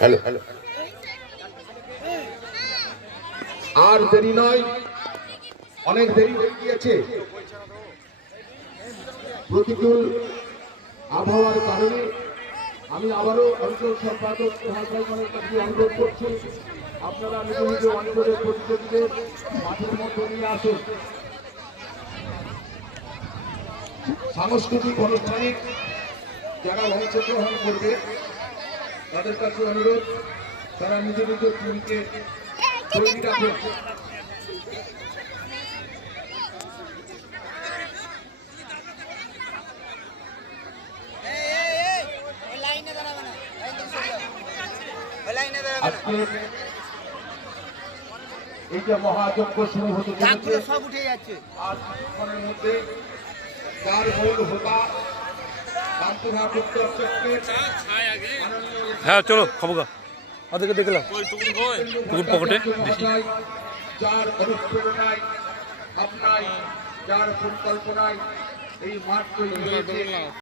Hello hello, আর দেরি নয়, অনেক দেরি হয়ে গিয়েছে। প্রতিকূল আবহাওয়ার কারণে আমি আবারও অঞ্চল সম্পাদক মহাশয়গণের কাছে অনুরোধ করছি, আপনারা নিজ নিজ অঞ্চলের প্রতিযোগীদের মাঠের মধ্যে নিয়ে আসুন। সাংস্কৃতিক অনুষ্ঠানে যারা অংশগ্রহণ করবে তাদের কাছে অনুরোধ, তারা নিজ নিজ টিমকে তৈরি রাখুন। আজকে এই যে মহাযজ্ঞ শুরু হতে চলেছে, সব উঠে যাচ্ছে। আর কিছুক্ষণের মধ্যে যার মূল হোতা বান্তুঘাট উত্তর চক্রের হ্যাঁ চলো খাবো গা, ওদেরকে দেখলাম টুকুন পকেটে যার অনুপ্রেরণায় আপনায়, যার পরিকল্পনায় এই মাঠ তৈরি হয়েছে।